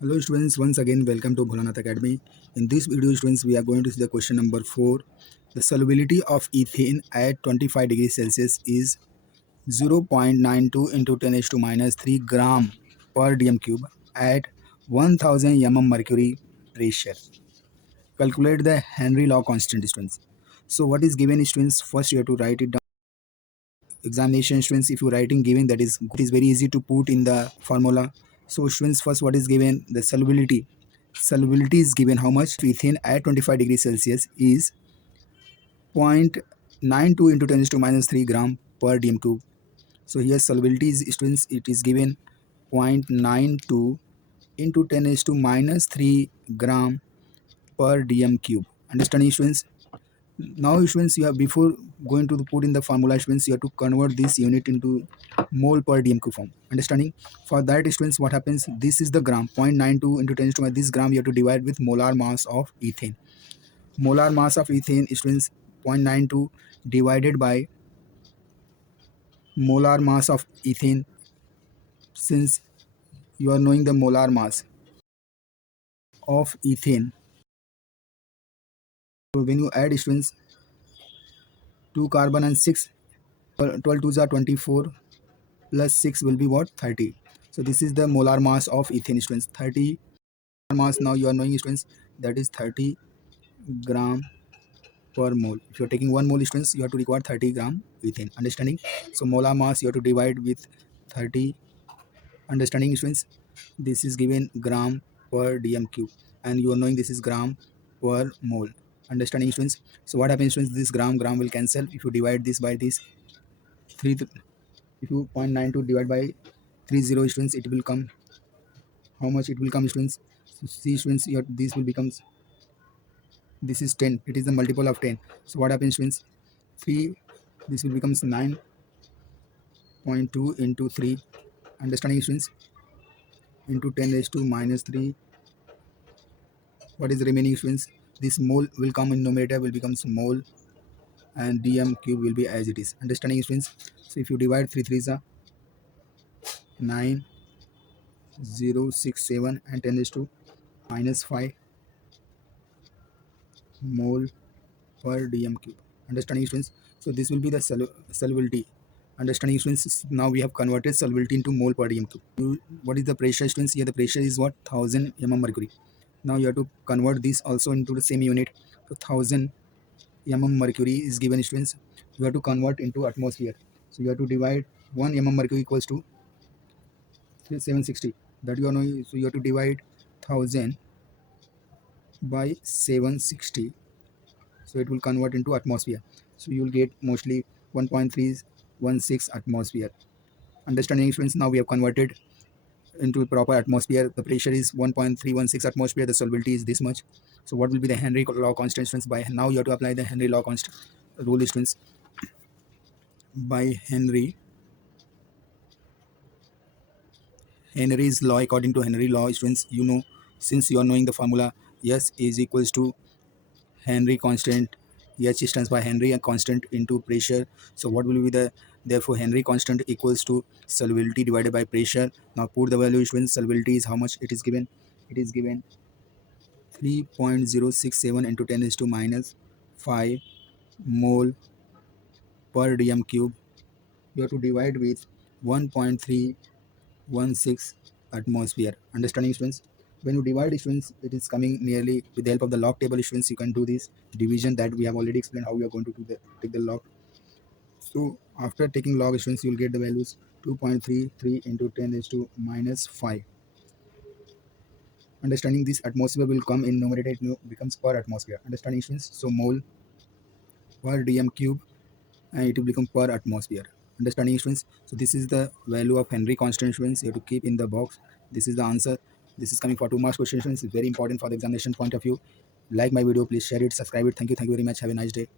Hello students, once again welcome to Bholanathacademy. In this video students, we are going to see the question number 4. The solubility of ethane at 25 degrees Celsius is 0.92 into 10 to minus 3 gram per dm cube at 1000 mm mercury pressure. Calculate the Henry law constant students. So what is given students? First you have to write it down. Examination students, if you writing given, that is it is very easy to put in the formula. So students, first what is given? The solubility is given. How much? Ethane at 25 degrees Celsius is 0.92 into 10 to minus 3 gram per dm cube. So here solubility is students, it is given 0.92 into 10 to minus 3 gram per dm cube. Understanding students? Now students, you have, before going to the put in the formula students, you have to convert this unit into mole per dm cube form. Understanding? For that students, what happens? This is the gram. 0.92 into 10 to minus this gram you have to divide with molar mass of ethane. Molar mass of ethane students, 0.92 divided by molar mass of ethane. Since you are knowing the molar mass of ethane, so when you add students 2 carbon and 6, 12 2s are 24 plus 6 will be what? 30. So this is the molar mass of ethane students. 30 mass, now you are knowing students, that is 30 gram per mole. If you are taking 1 mole students, you have to require 30 gram ethane. Understanding? So molar mass you have to divide with 30. Understanding students? This is given gram per dm cube, and you are knowing this is gram per mole. Understanding students? So what happens students? This gram will cancel. If you divide this by this 3, if you 0.92 divide by 30 students, it will come. How much it will come students? So see students, here this will becomes, this is 10, it is the multiple of 10. So what happens students? 3, this will becomes 9.2 into 3. Understanding students? Into 10 raised to minus 3. What is the remaining students? This mole will come in numerator, will becomes mole, and dm cube will be as it is. Understanding students? So if you divide 3 3s are 9,067 and 10 raised to minus 5 mole per dm cube. Understanding students? So this will be the solubility. Understanding students? Now we have converted solubility into mole per dm cube. What is the pressure students? Here the pressure is what? 1000 mm mercury. Now you have to convert this also into the same unit. So 1000 mm mercury is given students. You have to convert into atmosphere. So you have to divide 1 mm mercury equals to 760. That you are knowing. So you have to divide 1000 by 760. So it will convert into atmosphere. So you will get mostly 1.316 atmosphere. Understanding students? Now we have converted into proper atmosphere. The pressure is 1.316 atmosphere. The solubility is this much. So what will be the Henry law constant students? By now you have to apply the Henry law constant rule students. By Henry's law, according to Henry law students, you know, since you are knowing the formula, S is equals to Henry constant. H stands by Henry and constant into pressure. So what will be the, therefore Henry constant equals to solubility divided by pressure. Now put the value when solubility is how much it is given. It is given 3.067 into 10 is to minus 5 mole per dm cube. You have to divide with 1.316 atmosphere. Understanding students? When you divide students, it is coming nearly with the help of the log table students. You can do this division that we have already explained how we are going to do take the log. So after taking log students, you will get the values 2.33 into 10 is to minus 5. Understanding this atmosphere will come in numerator, it becomes per atmosphere. Understanding students? So mole per dm cube, and it will become per atmosphere. Understanding students? So this is the value of Henry constant students. You have to keep in the box. This is the answer. This is coming for 2 marks question students. It's very important for the examination point of view. Like my video, please share it, subscribe it. Thank you very much. Have a nice day.